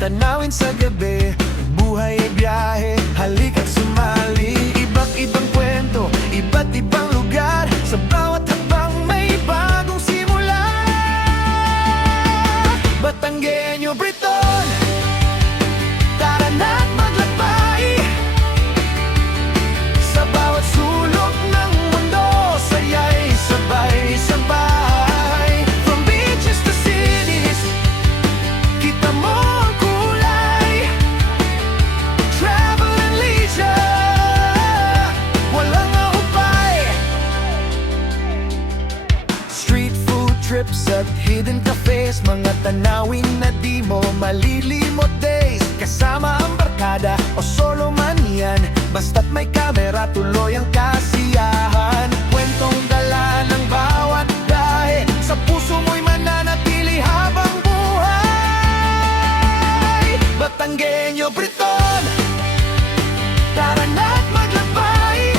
tanawin sa gabi. Buhay ay biyahe, halika't sumali. Iba't ibang kwento, iba't ibang lugar. Sa bawat habang may bagong simula. Batanggenyo, Briton, tara na't maglakbay. Sa bawat sulok ng mundo, saya'y sabay-sabay. From beaches to cities, kita mo ang kulay. Travel and leisure, walang ahupay. Street food trips at hidden cafes, mga tanawin na di mo malilimot days. Kasama ang barkada o solo man yan, basta't may kamera, tuloy ang kasiyahan. Kwentong dala ng bawat dahe, sa puso mo'y mananatili habang buhay. Batanggenyo, Briton, tara na't maglakbay.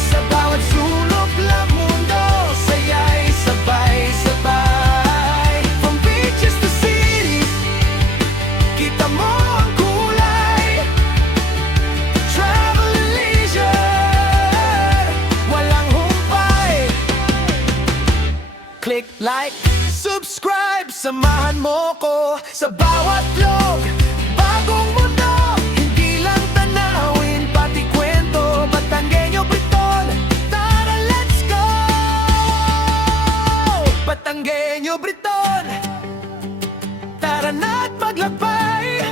Sa bawat sulok ng mundo, saya'y sabay-sabay. From beaches to cities, kita mo ang kulay. Travel and leisure, walang humpay. Click like, subscribe, samahan mo ko sa bawat vlog. Bagong mundo, hindi lang tanawin, pati kwento. Batanggenyo, Briton, tara let's go. Batanggenyo, Briton, tara na't maglakbay.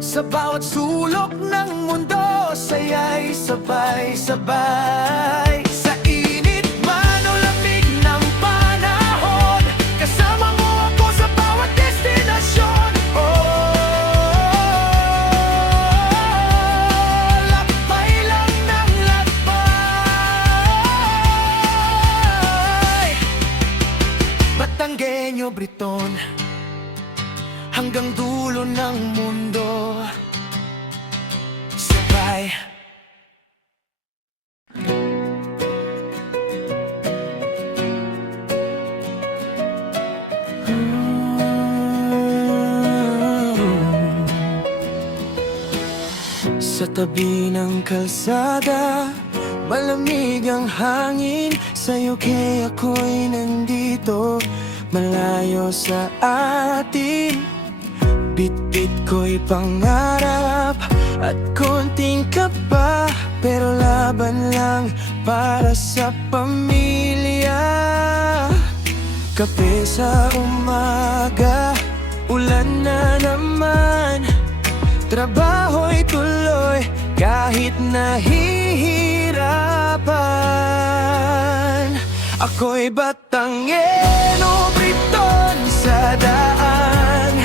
Sa bawat sulok ng mundo, saya'y sabay-sabay. Sa init man o lamig ng panahon, kasama mo ako sa bawat destinasyon. Oh, lakbay lang ng lakbay. Batanggenyo, Briton, hanggang dulo ng mundo, sabay. Sa tabi ng kalsada, malamig ang hangin. Sa'yo kaya ako'y nandito, malayo sa atin. Bit-bit ko'y pangarap at konting kaba, pero laban lang para sa pamilya. Kape sa umaga, ulan na naman. Trabaho'y tuloy kahit nahihirapan. Ako'y Batangueno, Briton sa daan.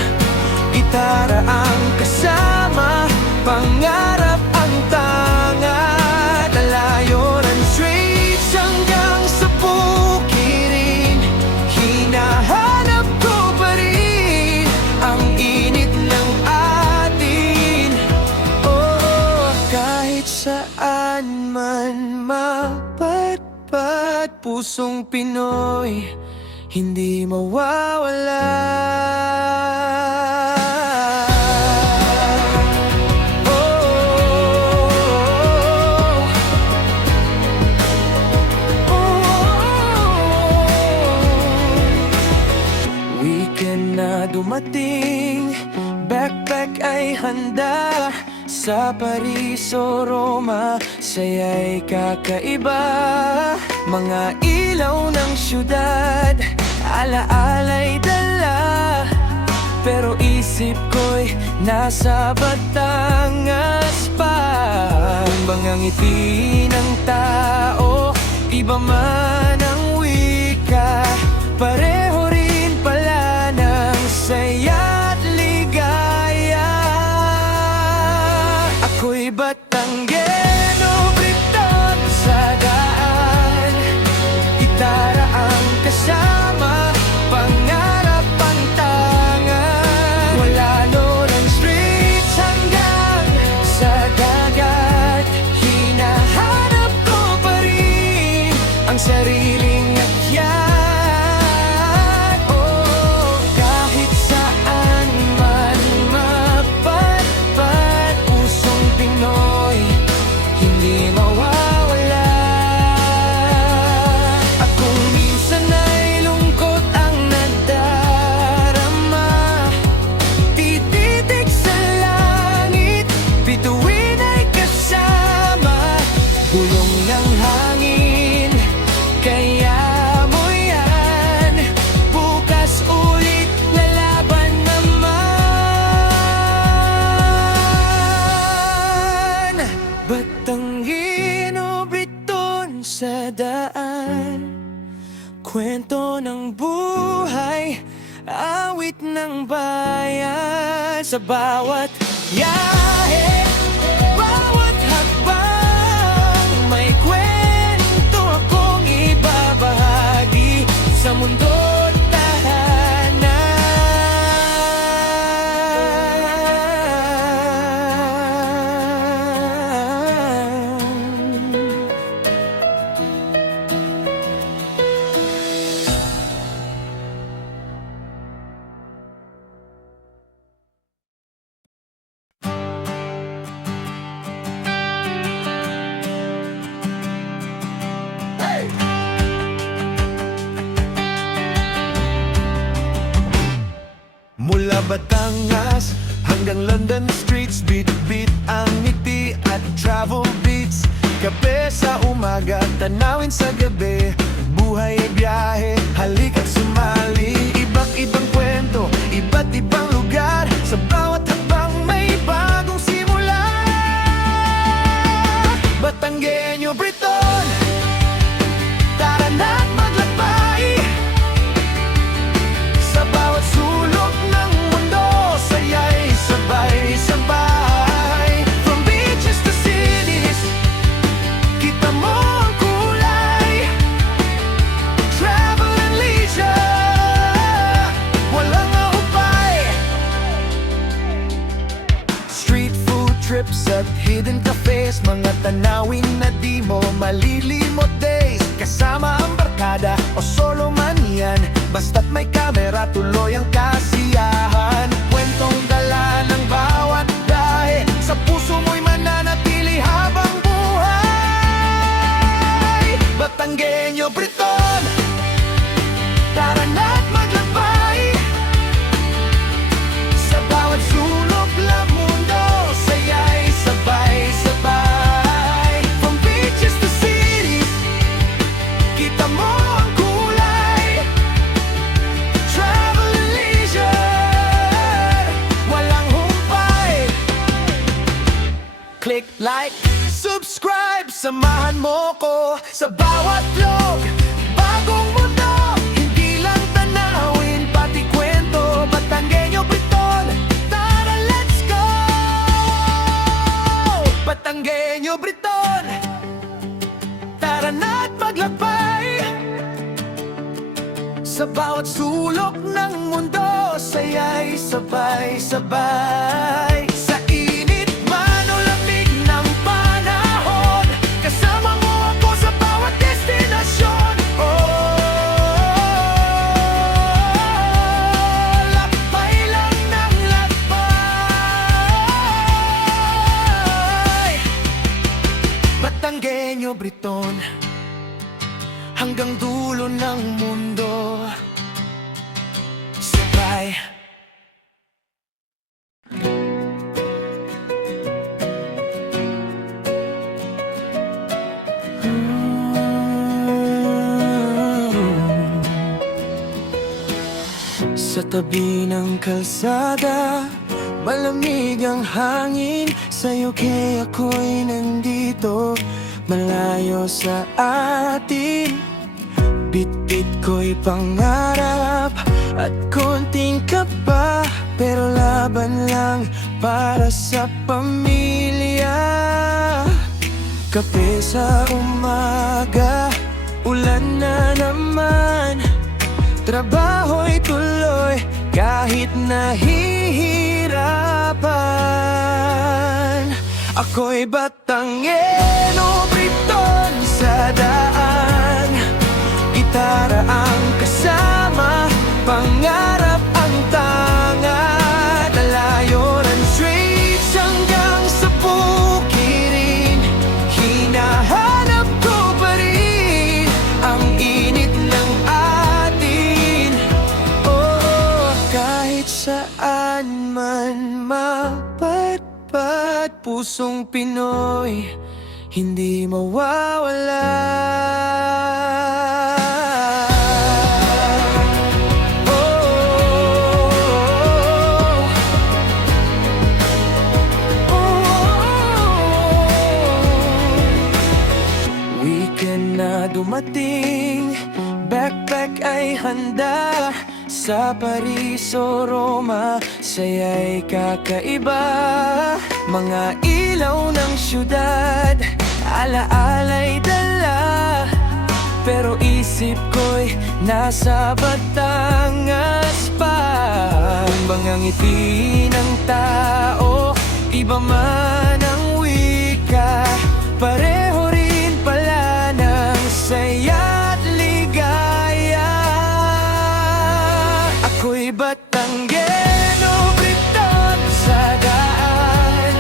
Gitara ang kasama, pangarap ang tanga. Lalayo ng streets hanggang sa bukirin. Hinahanap ko pa rin ang init ng atin. Oh, kahit saan man mapatpat, pusong Pinoy hindi mawawala. Weekend na dumating, backpack ay handa. Sa Paris o Roma, saya'y kakaiba. Mga ilaw ng syudad, alaala'y dala. Pero isip ko'y nasa Batangas pa. Kumbang ang ngiti ng tao, iba man ang wika, pareho rin pala ng saya't ligaya. Ako'y Batangueno, Briton sa daan. Gitara ang kasama, pangarap ang tanga. Wala ng streets hanggang sa dagat. Hinahanap ko pa rin ang sariling akyat. Oh, kahit daan. Kwento ng buhay, awit ng bayan. Sa bawat yahe, bawat hakbang, may kwento akong ibabahagi sa mundo't tahanan. Mula Batangas hanggang London streets, beat-beat ang ngiti at travel beats. Kape sa umaga, tanawin sa gabi, buhay ay biyahe, halika't sumali. Ibang-ibang kwento, iba't ibang lugar, sa bawat hakbang may bagong simula. Batanggenyo, Briton, tara na't maglakbay. Sa bawat sulok ng mundo, saya'y sabay-sabay. From beaches to cities, kita mo ang kulay. Travel and leisure, walang ahupay. Street food trips at hidden cafes, mga tanawin na di mo malilimot days. Kasama ang barkada o solo man yan, basta't may kamera, tuloy ang kasiyahan. Kwentong dala ng bawat dahe, sa puso mo'y mananatili habang buhay. Batanggenyo, Briton, tara na't maglakbay. Sa bawat sulok ng mundo, saya'y sabay-sabay. From beaches to cities, kita mo ang kulay. Travel and leisure, walang humpay. Click like, subscribe, samahan mo ko sa bawat vlog. Bagong mundo, hindi lang tanawin, pati kwento. Batanggenyo, Briton, tara let's go. Batanggenyo, Briton, tara na't maglakbay. Sa bawat sulok ng mundo, saya'y sabay-sabay. Sa init man o lamig ng panahon, kasama mo ako sa bawat destinasyon. Lakbay lang ng lakbay. Batanggenyo, Briton, hanggang dulo ng mundo, sabay. Sa tabi ng kalsada, malamig ang hangin. Sa'yo kaya ako'y nandito, malayo sa atin. Bit-bit ko'y pangarap at konting kaba, pero laban lang para sa pamilya. Kape sa umaga, ulan na naman, trabaho'y tuloy kahit nahihirapan. Ako'y Batanguero, Briton sa daan, gitara ang kasama, pangarap ang tanga. Dalayoran streets hanggang sa bukirin, hinahanap ko pa rin ang init ng atin. Oh, kahit saan man mapatpat, pusong Pinoy hindi mawawala. Weekend na dumating, ating backpack ay handa. Sa Paris o Roma, saya'y kakaiba. Mga ilaw ng syudad, alaala'y dala. Pero isip ko'y nasa Batangas pa. Mga ngiti ng tao, iba man ang wika, pareho rin pala ng saya at ligaya. Ako'y Batanguero, Briton sa daan.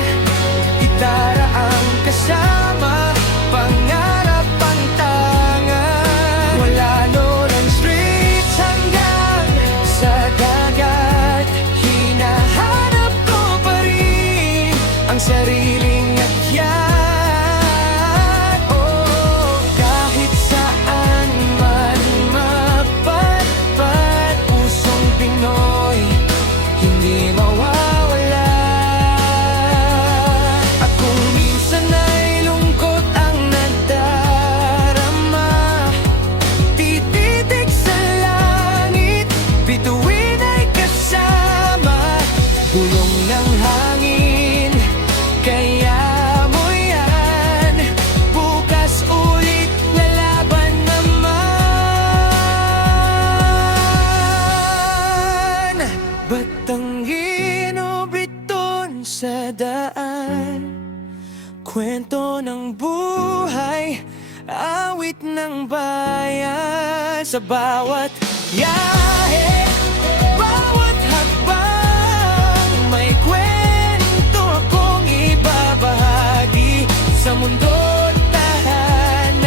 Gitara ang kasama, pangarap ang tangan. Wala ng streets hanggang sa dagat. Hinahanap ko pa rin ang sariling akyat. Oh, kahit saan man mapadpad, pusong Pinoy hindi mawawala. At kung minsan ay lungkot ang nadarama, tititig sa langit, bituin ay kasama. Bulong ng hangin, kaya mo yan. Bukas ulit lalaban naman. Batanguero, Briton sa daan. Kwento ng buhay, awit ng bayan. Sa bawat yahe, bawat hakbang, may kwento akong ibabahagi sa mundo't tahanan.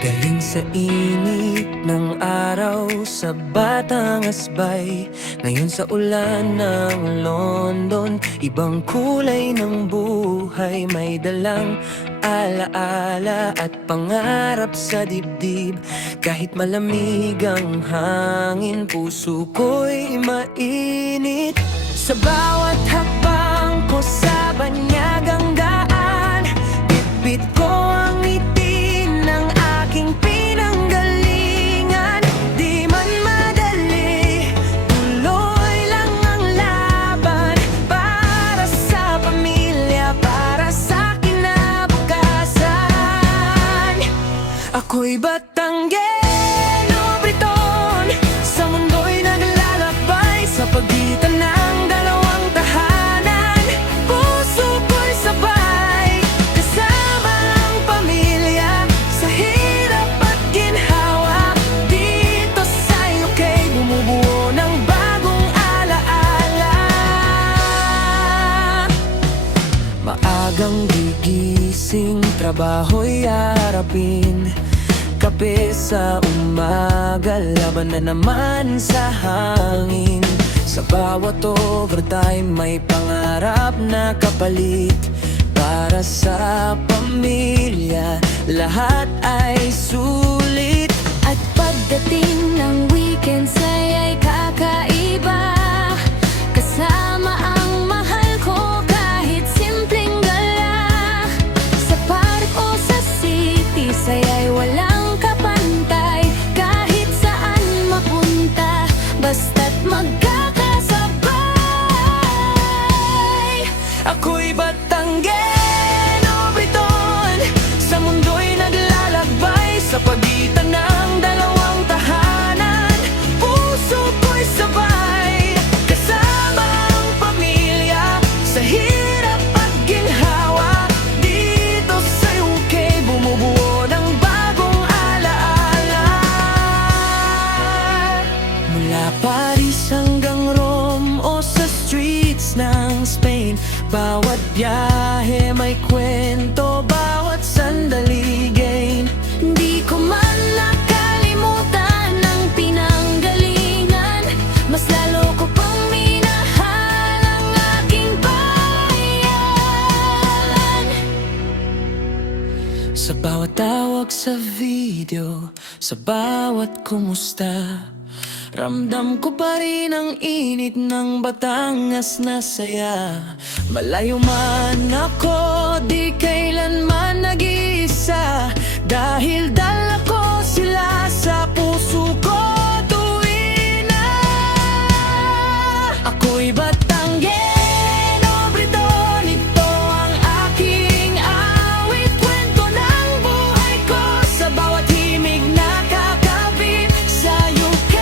Galing sa init ng araw sa Batangas Bay, ngayon sa ulan ng London. Ibang kulay ng buhay, may dalang alaala at pangarap sa dibdib. Kahit malamig ang hangin, puso ko'y mainit. Sa bawat hakbang ko sa banyagang daan, bitbit ko ang ngiti ng aking pinanggalingan. Di man madali, tuloy lang ang laban, para sa pamilya, para sa kinabukasan. Ako'y Batanguero, Briton, sa mundo'y naglalakbay, sa pagitan ng dalawang tahanan. Puso ko'y sabay, kasama ang pamilya, sa hirap at ginhawa. Dito sa UK, bumubuo ng bagong alaala. Maagang gigising, trabaho'y harapin, kape sa umaga, laban na naman sa hangin. Sa bawat overtime, may pangarap na kapalit. Para sa pamilya, lahat ay sulit. At pagdating ng weekend, saya'y kakaiba, kasama ang mahal ko kahit simpleng gala. Sa park o sa city, saya'y walang kapantay. Kahit saan mapunta, basta't magkakasabay. Ako'y Batanguero, Briton, sa mundo'y naglalakbay, sa pagitan ng dalawang tahanan. Puso ko'y sabay, kasama ang pamilya, sa hirap at ginhawa. Dito sa UK, bumubuo ng bagong alaala. Mula Paris hanggang Rome o sa streets ng Spain, bawat biyahe may kwento, bawat sandali gain. Di ko man nakalimutan ang pinag sa video, sa bawat kumusta, ramdam ko pa rin ang init ng Batangas na saya. Malayo man ako, di kailanman nag-iisa, dahil dala ko sila sa puso ko tuwing na ako'y Batangueno, Briton. Ito ang aking awit, kwento ng buhay ko sa bawat himig na kakabit. Sa UK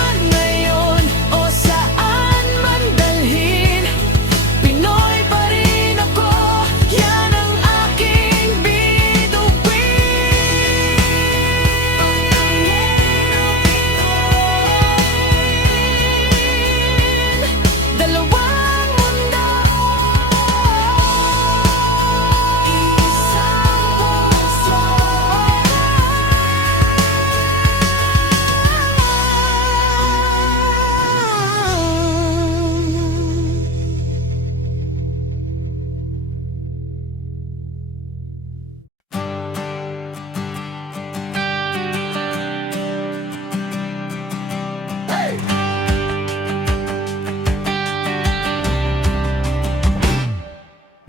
man ngayon o saan man dalhin, Pinoy pa rin ako, yan ang aking bituin. Dalawang mundo, isang puso.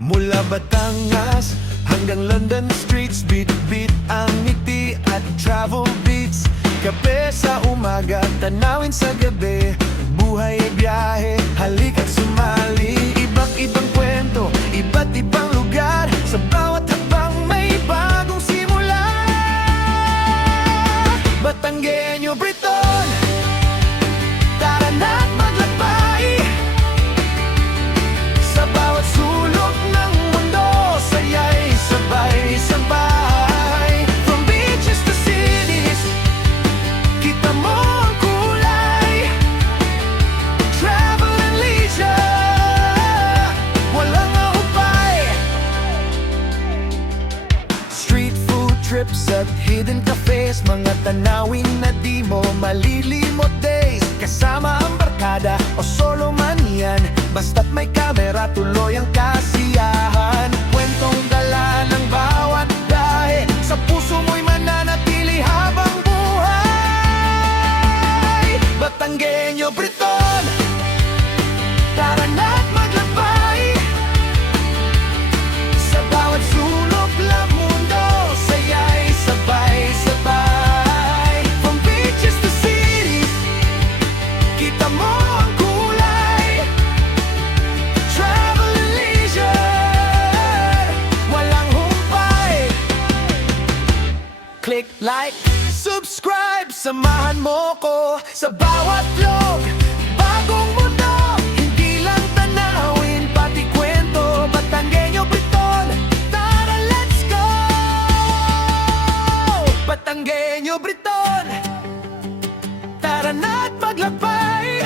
Mula Batangas hanggang London streets, beat-beat ang ngiti at travel beats. Kape sa umaga, tanawin sa gabi, buhay ay biyahe, halika't sumali. Iba't ibang kwento, iba't ibang lugar, sa bawat habang may bagong simula. Batanggenyo, Briton, tara na't maglakbay. Sa bawat sulok ng mundo, saya'y sabay-sabay. From beaches to cities, kita mo ang kulay. Travel and leisure, walang ahupay. Street food trips at hidden cafes, mga tanawin na di mo malilimot days. Kasama ang barkada o solo man yan, basta't may kamera, tuloy ang kasiyahan. Kwentong dala ng bawat lahi, sa puso mo'y mananatili habang buhay. Batanggenyo, Briton, tara na't maglakbay. Sa bawat sulok ng mundo, saya'y sabay-sabay. From beaches to cities, kita mo ang kulay. Travel and leisure, walang humpay. Click like, subscribe, samahan mo ko sa bawat vlog. Bagong mundo, hindi lang tanawin, pati kwento. Batanggenyo, Briton, tara let's go. Batanggenyo, Briton, tara na't maglakbay.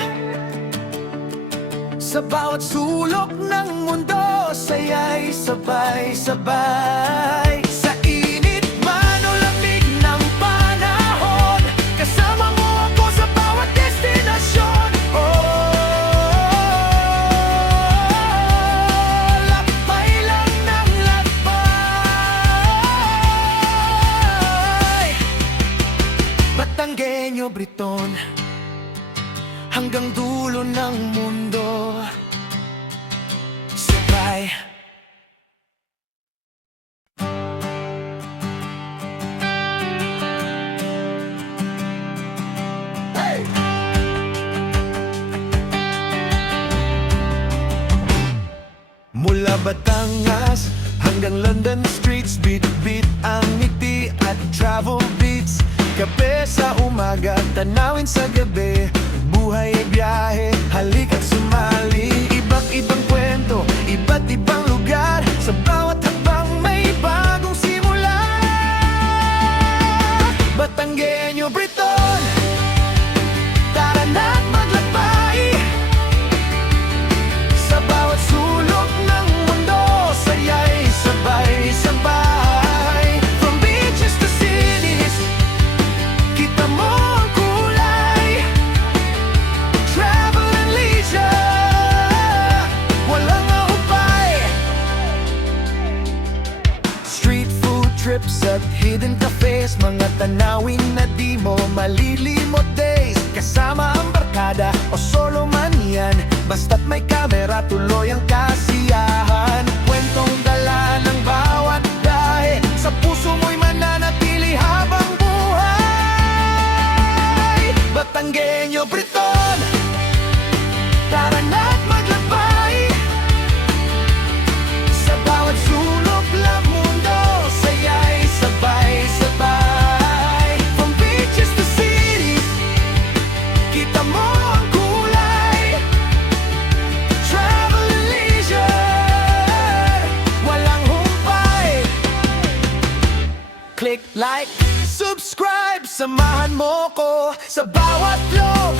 Sa bawat sulok ng mundo, saya'y sabay-sabay. Sa init man o lamig ng panahon, kasama mo ako sa bawat destinasyon. Lakbay lang ng lakbay. Batanggenyo, Briton, hanggang dulo ng mundo, sabay. Mula Batangas hanggang London streets, beat-beat ang ngiti at travel beats. Kape sa umaga, tanawin sa gabi, buhay ay biyahe, halika't sumali. Iba't ibang kwento, iba't ibang lugar, sa bawat habang may bagong simula. Batanggenyo, Briton, tara na't maglakbay. Sa bawat sulok ng mundo, saya'y sabay-sabay. From beaches to cities, kita mo ang kulay. Travel and leisure, walang ahupay. Street food trips at hidden cafes, mga tanawin na di mo malilimot days. Kasama ang barkada o solo man yan, basta't may kamera tuloy ang kasiyahan. Kwentong dala ng bawat dahe, sa puso mo'y mananatili habang buhay. Batanggenyo, Briton, tara na't maglakbay. Sa bawat sulok ng mundo, saya'y sabay-sabay. From beaches to cities, kita mo ang kulay. Travel and leisure, walang humpay. Click like, subscribe, samahan mo ko sa bawat vlog.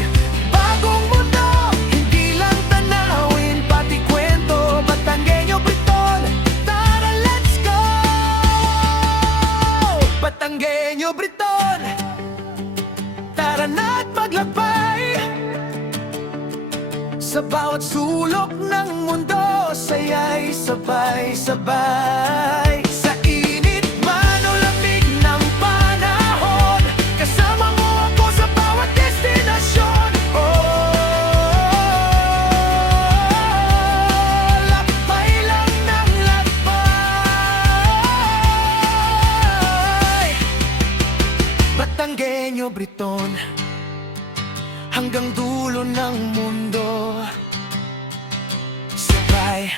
Bagong mundo, hindi lang tanawin, pati kwento. Batanggenyo, Briton, tara let's go! Batanggenyo, Briton, tara na't maglakbay. Sa bawat sulok ng mundo, saya'y sabay-sabay. Sa init man o lamig ng panahon, kasama mo ako sa bawat destinasyon. Lakbay lang ng lakbay. Batanggenyo, Briton, hanggang dulo ng mundo, sabay.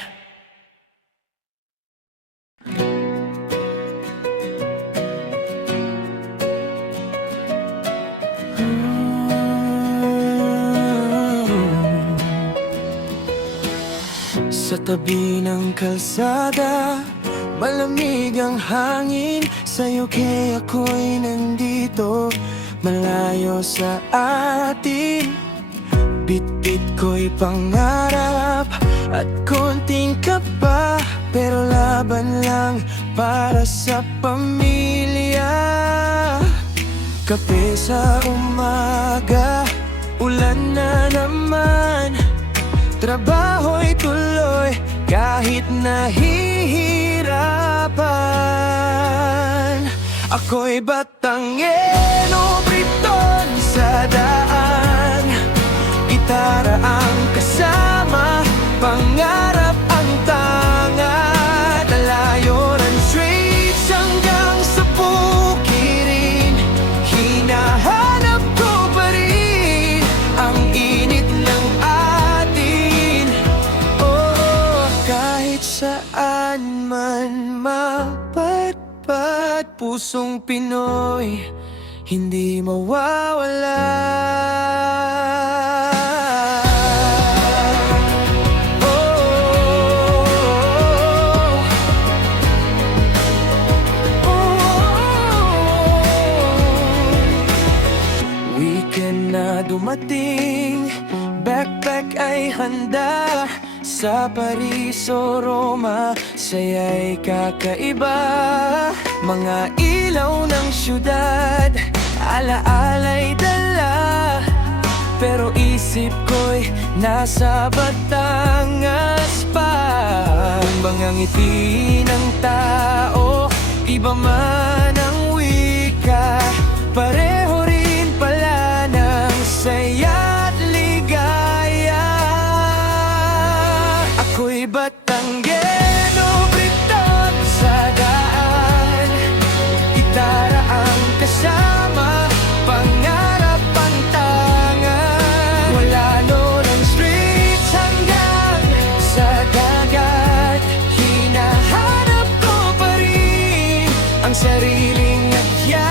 Sa tabi ng kalsada, malamig ang hangin. Sa'yo kaya ako'y nandito, malayo sa atin. Bit-bit ko'y pangarap at konting kaba, pero laban lang para sa pamilya. Kape sa umaga, ulan na naman, trabaho'y tuloy kahit nahihirapan. Ako'y Batangueno, Briton sa daan. Gitara ang kasama, pangarap ang tangan. Nalayo ng streets hanggang sa bukirin, hinahanap ko pa rin ang init ng atin. Oh, kahit saan man mapadpad, pusong Pinoy hindi mawawala. Weekend na dumating, backpack ay handa. Sa Paris o Roma, saya'y kakaiba. Mga ilaw ng syudad, alaala'y dala, pero isip ko'y nasa Batangas pa. Mga ngiti ng tao, iba man ang wika, pareho rin pala ng saya't ligaya. Ako'y Batangueno, Briton sa daan. Gitara ang kasama, pangarap ang tangan. Wala ng streets hanggang sa dagat, hinahanap ko pa rin ang sariling agyan.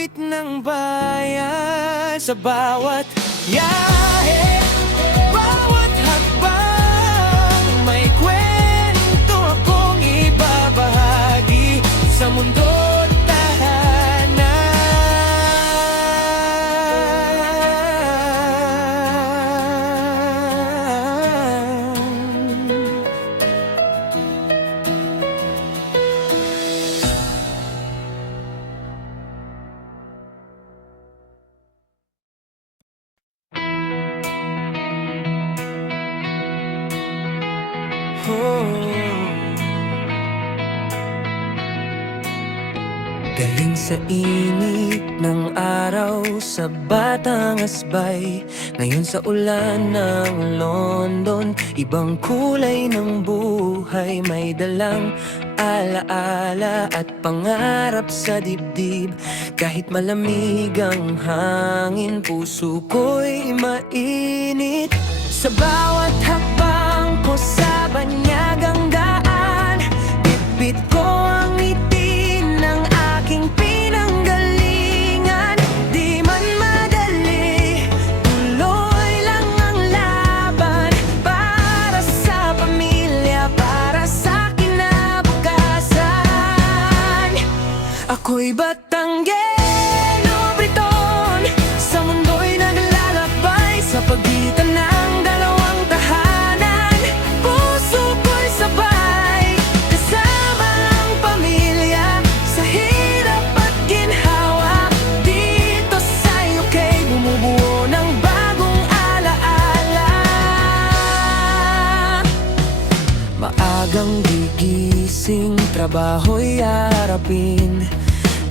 awit ng bayan. Sa bawat yahe, bawat hakbang, may kwento akong ibabahagi sa mundo't tahanan. Galing sa init ng araw sa Batangas Bay, ngayon sa ulan ng London. Ibang kulay ng buhay, may dalang alaala at pangarap sa dibdib. Kahit malamig ang hangin, puso ko'y mainit. Sa bawat hakbang ko sa banyagang daan, bitbit ko ang ngiti ng aking pinanggalingan. Di man madali, tuloy lang ang laban, para sa pamilya, para sa kinabukasan. Ako'y Batanggeno, Briton, sa mundo'y naglalakbay sa pagitan ng dalawang tahanan. Puso ko'y sabay, kasama ang pamilya, sa hirap at ginhawa. Dito sa UK, bumubuo ng bagong alaala. Maagang gigising, trabaho'y harapin,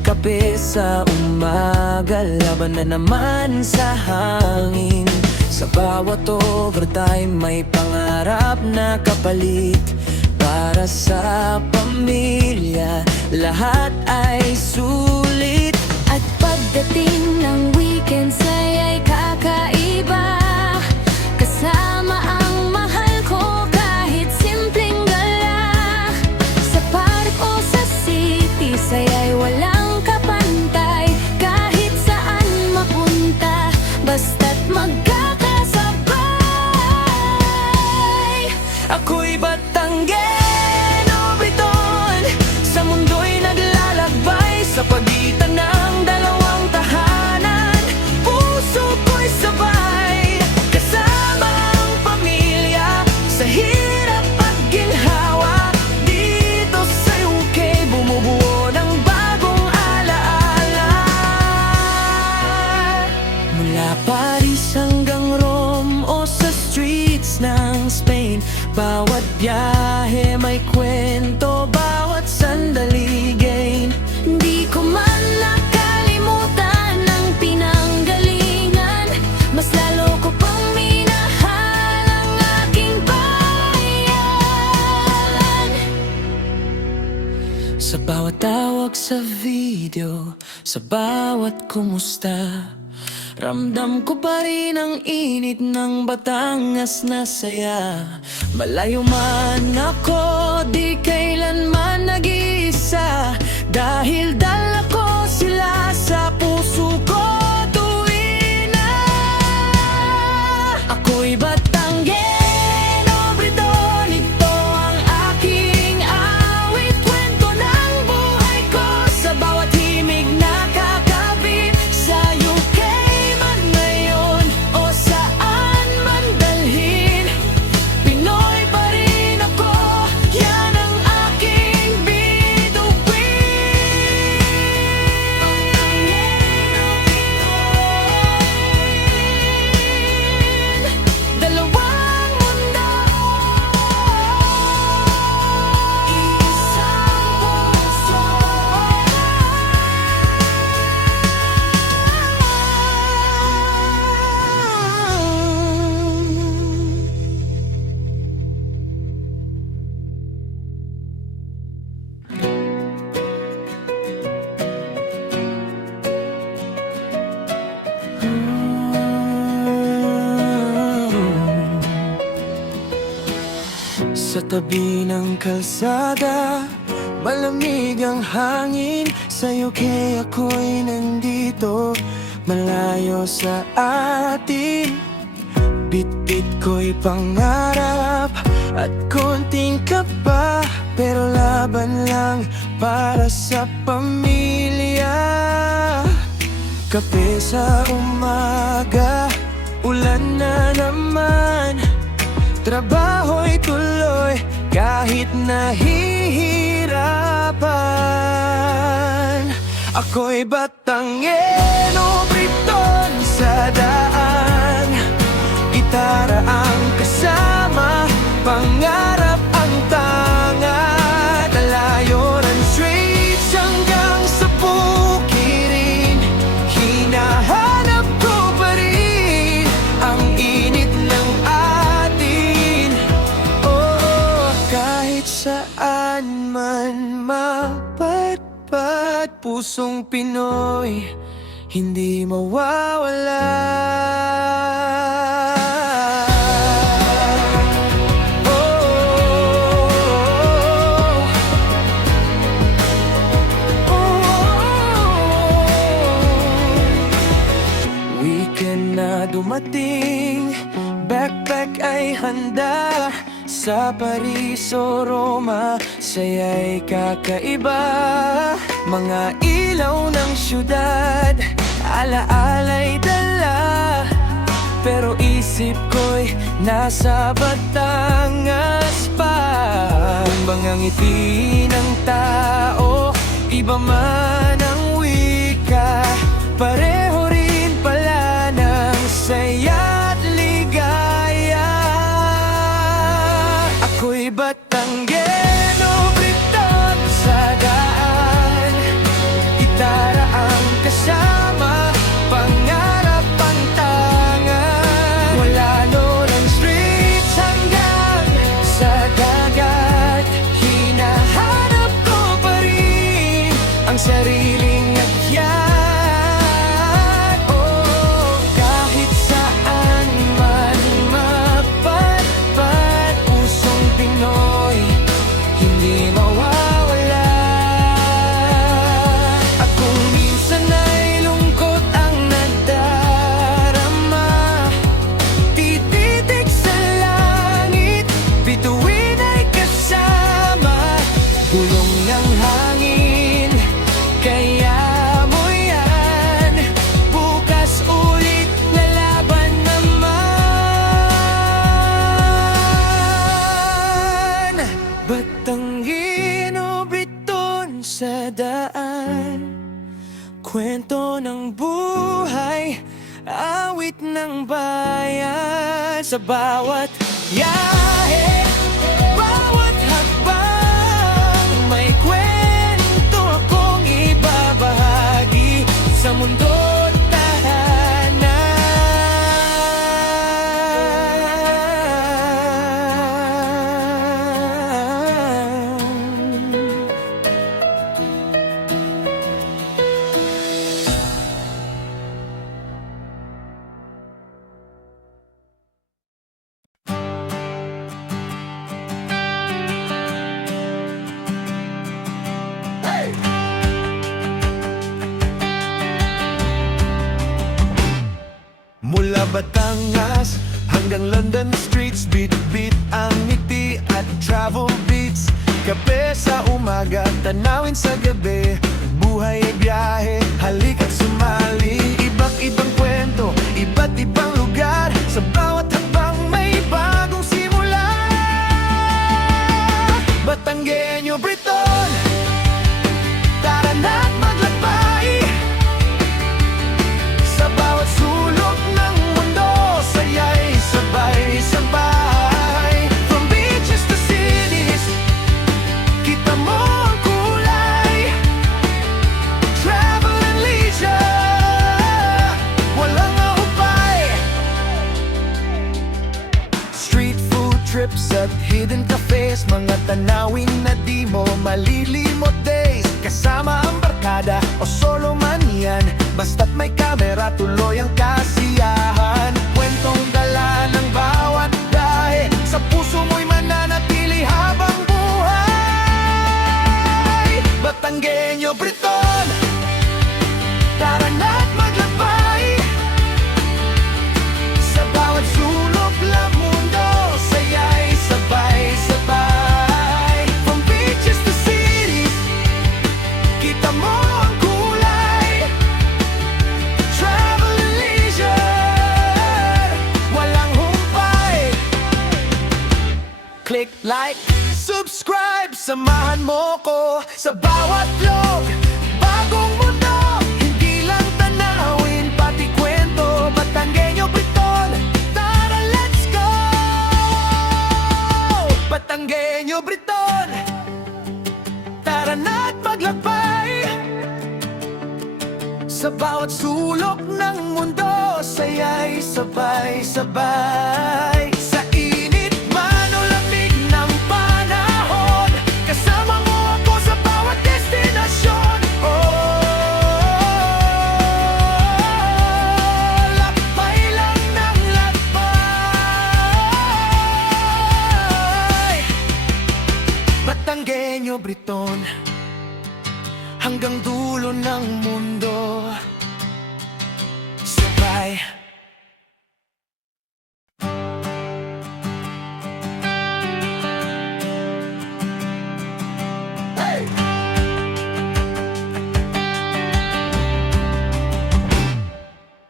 kape sa umaga, laban na naman sa hangin. Sa bawat overtime, may pangarap na kapalit, para sa pamilya, lahat ay sulit. At pagdating ng weekends ay kakaiba, kasama ang mahal ko kahit simpleng gala. Sa park o sa city, saya'y walang kapantay. Kahit saan mapunta, basta't magkakasabay. Ako'y Batanggeno, Briton, sa mundo'y naglalakbay sa pagitan ng dalawang tahanan. Puso ko'y sabay, kasama ang pamilya, sa hirap at ginhawa. Dito sa UK, bumubuo ng bagong alaala. Mula Paris hanggang Rome o sa streets ng Spain, bawat biyahe may kwento, bawat sandali gain. Di ko man nakalimutan ang pinanggalingan, mas lalo ko pang minahal ang aking bayan. Sa bawat tawag sa video, sa bawat kumusta, ramdam ko pa rin ang init ng Batangas na saya. Malayo man ako, di kailanman nag-iisa, dahil dala ko sila sa puso ko tuwing na. Ako'y Batanggeno, Briton, ito ang aking awit, kwento ng buhay ko, sa bawat himig na kakabit. Sa UK man ngayon o saan man dalhin, Pinoy pa rin ako, yan ang aking bituin. Dalawang mundo, iisang puso. Sa tabi ng kalsada, Malamig ang hangin sa'yo kaya ako'y nandito, malayo sa atin. Bit-bit ko'y pangarap at konting kaba, pero laban lang para sa pamilya. Kape sa umaga, ulan na naman, trabaho'y tuloy kahit nahihirapan. Ako'y Batangueno, Briton sa daan, gitara ang kasama, pangarap ang tanga. Talayo ng streets hanggang sa bukirin, hinahanap ko pa rin ang init ng atin. Oh, kahit saan man mapatpat, pusong Pinoy hindi mawawala. Weekend na dumating, backpack ay handa. Sa Paris o Roma, saya'y kakaiba. Mga ilaw ng syudad, alaala'y dala, pero isip ko'y nasa Batangas pa. Mga ngiti ng tao, iba man ang wika, pareho rin pala ng saya't ligaya. Ako'y Batangueno, Briton sa daan, gitara ang kasama, pangarap ang tanga. Wala ng streets hanggang sa dagat, hinahanap ko pa rin ang sariling akyat. Oh, kahit saan man mapatpat, pusong Pinoy hindi mawawala. At kung minsan ay lungkot ang nadarama, tititig sa langit, bituin ay kasama. Gulong ng hangin, kaya mo yan, bukas ulit lalaban naman. Batangueno, Briton sa daan, kwento ng buhay, awit ng bayan. Sa bawat yahe, bawat hakbang, may kwento akong ibabahagi sa mundo't tahanan. Mula Batangas hanggang London streets, beat-beat ang ngiti at travel beats. Kape sa umaga, tanawin sa gabi, buhay ay biyahe, halika't sumali. Iba't ibang kwento, iba't ibang lugar, sa bawat hakbang may bagong simula. Batangueño, Briton, tara na't maglakbay. Sa bawat sulok ng mundo, saya'y sabay-sabay. From beaches to cities, kita mo ang kulay. Travel and leisure, walang ahupay. Street food trips at hidden cafes, mga tanawin na di mo malilimot days. Kasama ang barkada o solo man yan, basta't may kamera, tuloy ang kasiyahan. Kwentong dala ng bawat dahe, sa puso mo'y mananatili habang buhay. Click like, subscribe, samahan mo ko sa bawat vlog. Bagong mundo, hindi lang tanawin, pati kwento, Batanggenyo Briton. Tara, let's go! Batanggenyo Briton, tara na't maglakbay. Sa bawat sulok ng mundo, saya'y sabay-sabay. Sa init man o lamig ng panahon, kasama mo ako sa bawat destinasyon. Lakbay lang ng lakbay. Batanggenyo Briton, hanggang dulo ng mundo. Sabay. Hey!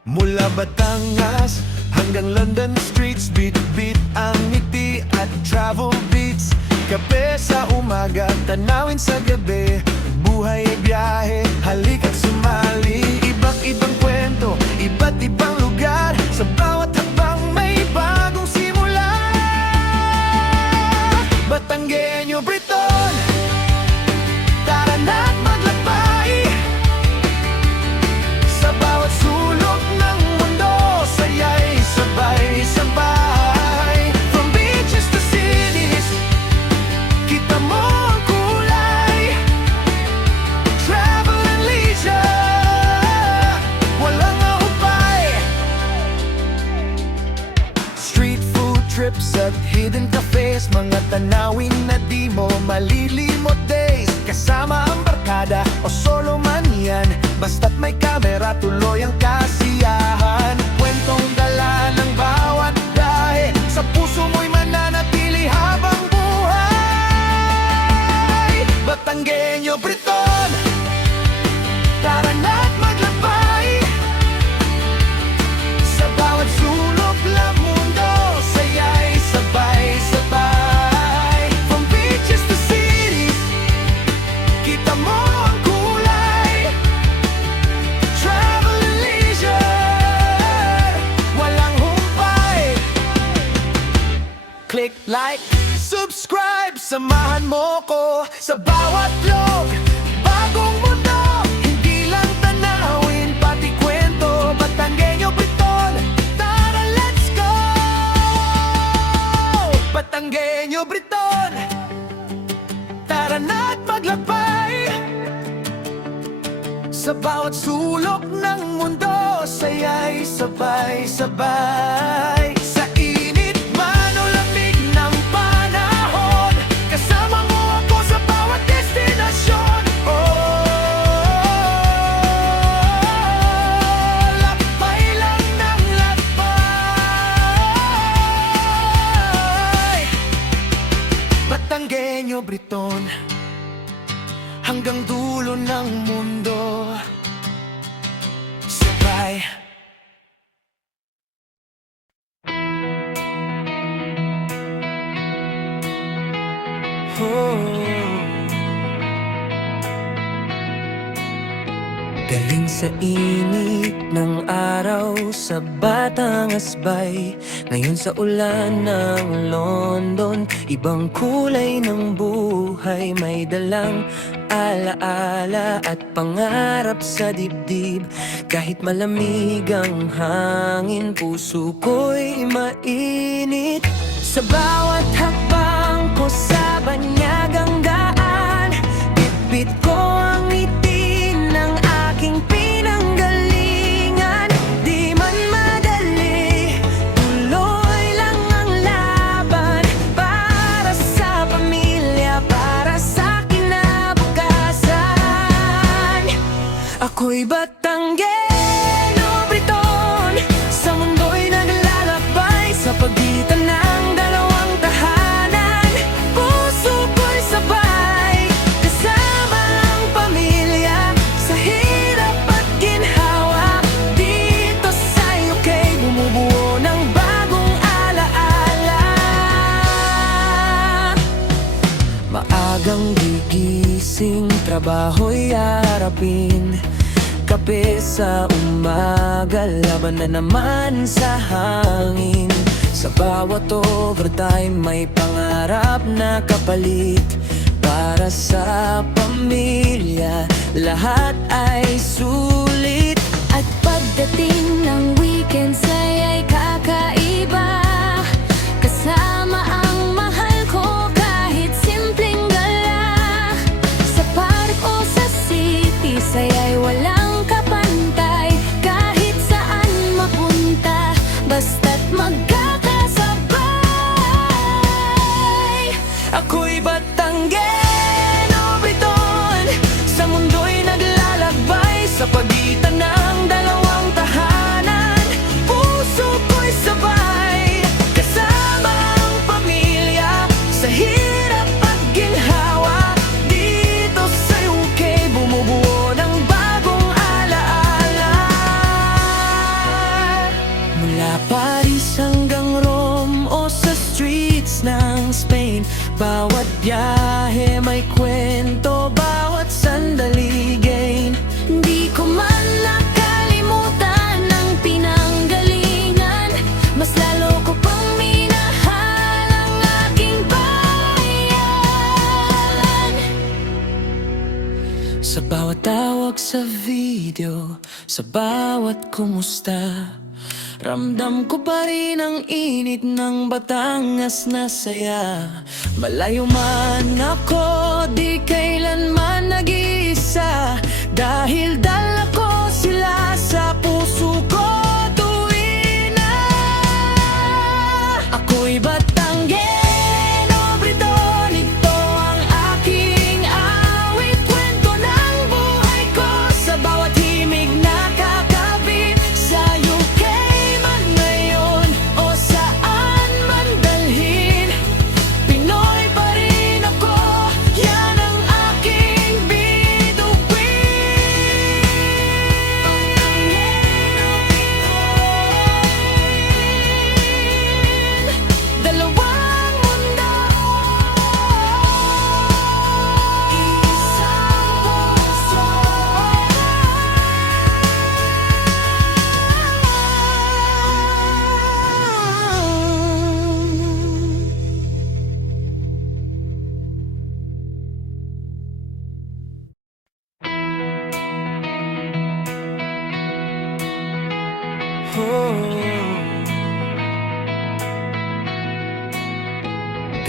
Mula Batangas hanggang London streets, beat-beat ang ngiti at travel beats. Kape sa umaga, tanawin sa gabi, buhay ay biyahe, halika't sumali. Ibang-ibang kwento, iba't ibang lugar, sa bawat hakbang may bagong simula. Batanggenyo Briton, tara na't maglakbay. Sa bawat sulok ng mundo, saya'y sabay-sabay. From beaches to cities, kita mo ang kulay. Travel and leisure, walang ahupay. Street food trips at hidden cafes, mga tanawin na di mo malilimot days. Kasama ang barkada o solo man yan, basta't may kamera, tuloy ang kasiyahan. Kwentong dala ng bawat dahe, sa puso mo'y mananatili habang buhay. Batanggenyo Briton, tara na't maglakbay. Sa bawat sulok ng mundo, saya'y sabay-sabay. From beaches to cities, kita mo ang kulay. Travel and leisure, walang humpay. Click like, subscribe, samahan mo ko sa bawat vlog. Bagong mundo, hindi lang tanawin, pati kwento, Batanggenyo Briton. Tara, let's go! Batanggenyo Briton, tara na't maglakbay. Sa bawat sulok ng mundo, saya'y sabay-sabay. Sa init man o lamig ng panahon, kasama mo ako sa bawat destinasyon. Lakbay lang ng lakbay. Batanggenyo Briton, hanggang dulo ng mundo. Sabay. Galing sa init ng araw sa Batangas Bay, ngayon sa ulan ng London. Ibang kulay ng buhay, may dalang alaala at pangarap sa dibdib. Kahit malamig ang hangin, puso ko'y mainit. Sa bawat hakbang ko sa banyagang daan, bitbit ko ang ngiti ng aking pinanggalingan. Di man madali, tuloy lang ang laban, para sa pamilya, para sa kinabukasan. Ako'y Batanggenyo Briton, sa mundo'y naglalakbay, sa pagitan ng dalawang tahanan. Puso ko'y sabay trabaho'y harapin. Kape sa umaga, laban na naman sa hangin. Sa bawat overtime may pangarap na kapalit. Para sa pamilya, lahat ay sulit. At pagdating ng weekends ay kakaiba. Kasama ang mahal ko kahit simpleng gala. Sa park o sa city, saya'y walang kapantay. Kahit saan mapunta, basta't magkakasabay. Ako'y Batanggeno, Briton, sa mundo'y naglalakbay. Sa pagitan ng dalawang tahanan, puso ko'y sabay. Kasama ang pamilya, sa hirap at ginhawa. Dito sa UK, bumubuo ng bagong alaala. Mula Paris hanggang Rome o sa streets ng Spain, bawat biyahe may kwento, bawat sandali gain. Di ko man nakalimutan ang pinanggalingan. Mas lalo ko pang minahal ang aking bayan. Sa bawat tawag sa video, sa bawat kumusta, ramdam ko pa rin ang init ng Batangas na saya. Malayo man ako, di kailanman nag-iisa. Dahil dala ko sila sa puso ko tuwin na. Ako'y Batanggeno, Briton, ito ang aking awit. Kwento ng buhay ko sa bawat himig na kakabit. Sa UK man ngayon o saan man dalhin, Pinoy pa rin ako, yan ang aking bituin. Dalawang mundo, isang puso.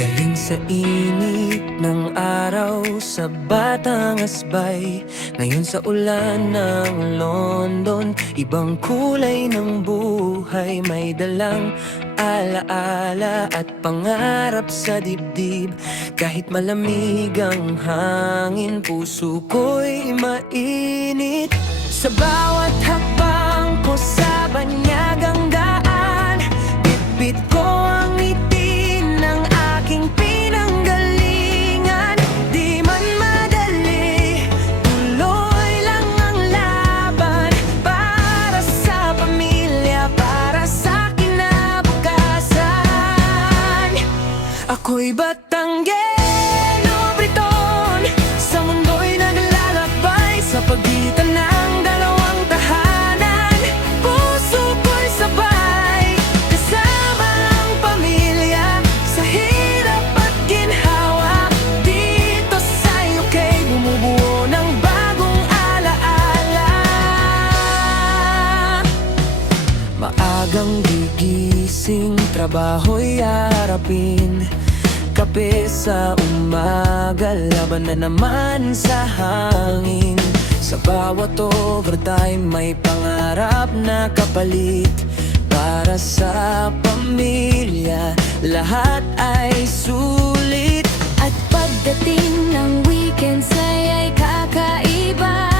Galing sa init ng araw sa Batangas Bay, ngayon sa ulan ng London. Ibang kulay ng buhay, may dalang alaala at pangarap sa dibdib. Kahit malamig ang hangin, puso ko'y mainit. Sa bawat hakbang ko sa banyagang daan, bitbit ko ang ngiti ng aking pinanggalingan. Di man madali, tuloy lang ang laban. Para sa pamilya, para sa kinabukasan. Ako'y Batanggeno, Briton, sa mundo'y naglalakbay. Sa pagitan ng dalawang tahanan, puso ko'y sabay. Kasama ang pamilya, sa hirap at ginhawa. Dito sa UK, bumubuo ng bagong alaala. Maagang gigising, trabaho'y harapin. Kape sa umaga, laban na naman sa hangin. Sa bawat overtime may pangarap na kapalit. Para sa pamilya, lahat ay sulit. At pagdating ng weekends ay kakaiba.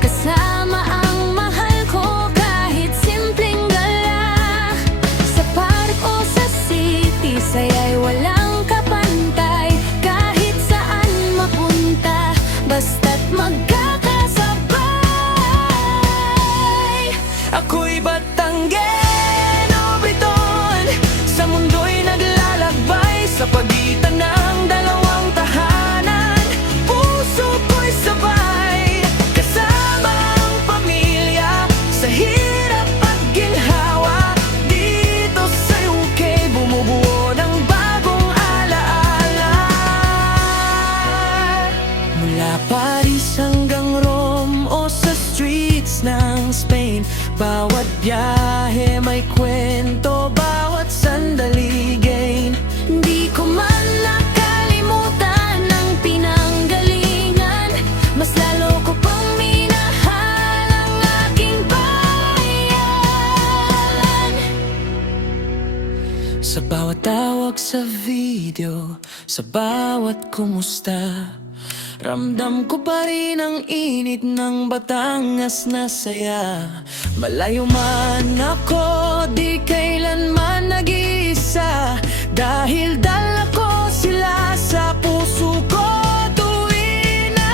Kasama ang mahal ko kahit simpleng gala. Sa park o sa city, saya'y walang kapantay. Kahit saan mapunta, basta't magkakasabay. Ako'y Batanggeno, Briton, sa mundo'y naglalakbay. Sa pagitan ng dalawang tahanan, puso ko'y bawat biyahe may kwento, bawat sandali gain. Di ko man nakalimutan ang pinanggalingan. Mas lalo ko pang minahal ang aking bayan. Sa bawat tawag sa video, sa bawat kumusta, ramdam ko pa rin ang init ng Batangas na saya. Malayo man ako, di kailanman nag-iisa, dahil dala ko sila sa puso ko tuwing na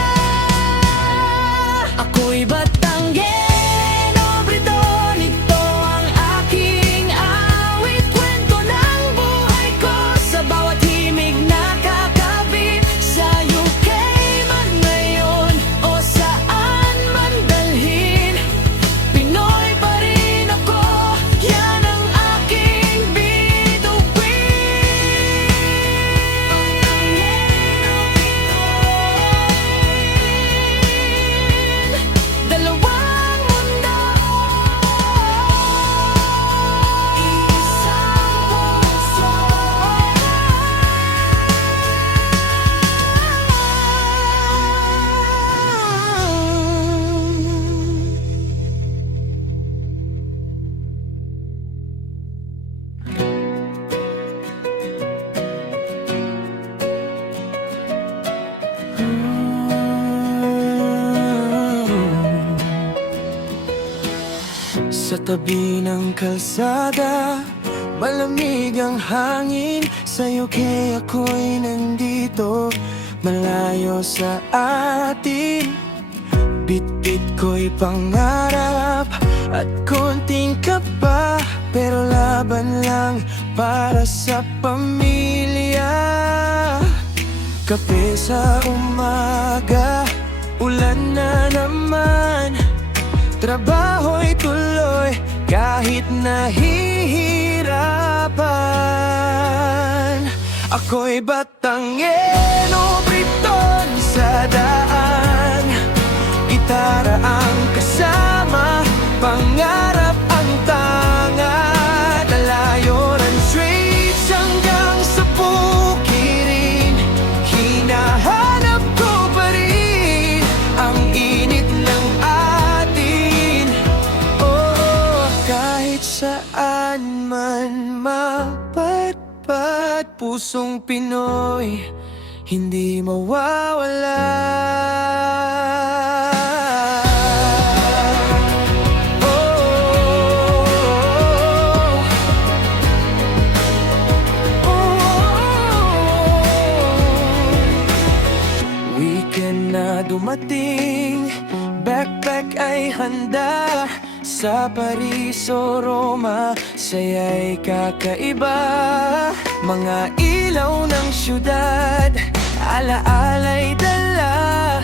ako'y Batanguero, Briton. Ito ang aking awit, kwento ng buhay ko sa bawat himig na kakabit. Sa UK man ngayon o saan man dalhin, Pinoy pa rin ako, yan ang aking bituin. Dalawang mundo, isang puso. Sa tabi ng kalsada, malamig ang hangin. Sa'yo kaya ako'y nandito, malayo sa atin. Bit-bit ko'y pangarap at konting kaba, pero laban lang para sa pamilya. Kape sa umaga, ulan na naman, trabaho'y tuloy kahit nahihirapan. Ako'y Batanguero, Briton sa daan, gitara ang kasama, pangarap ang tanga. Lalayo ng streets hanggang sa bukirin, hinahanap ko pa rin ang init ng atin. Oh, kahit saan man mapatpat, pusong Pinoy hindi mawawala. Weekend na dumating, backpack ay handa. Sa Paris o Roma, saya'y kakaiba. Mga ilaw ng syudad, alaala'y dala,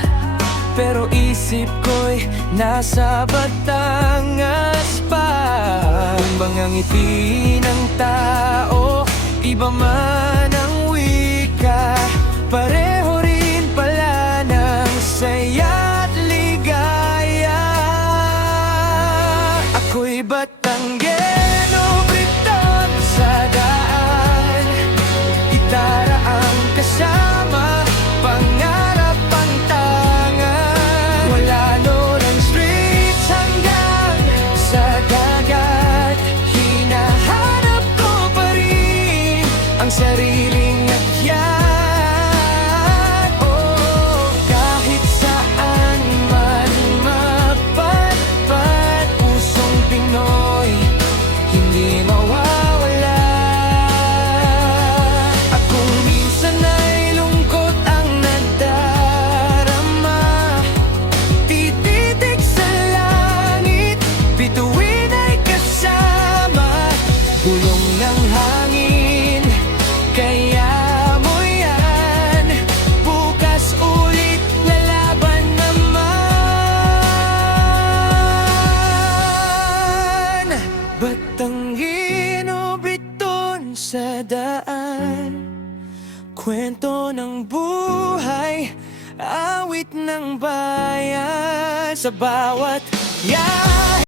pero isip ko'y nasa Batangas pa. Kumbang ang ngiti ng tao, iba man ang wika, pareho rin pala ng saya't ligaya. Ako'y Batanguero, Briton sa daan, gitara ang kasama, pangarap ang tanga. Wala ng streets hanggang sa dagat, hinahanap ko pa rin ang sariling akyat. Oh, kahit saan man mapatpat, pusong Pinoy hindi mawawala. Akong minsan ay lungkot ang nadarama, tititig sa langit, bituin ay kasama. Bulong ng hangin, kaya mo yan, bukas ulit lalaban naman. Batanguero, Briton sa daan, kwento ng buhay, awit ng bayan. Sa bawat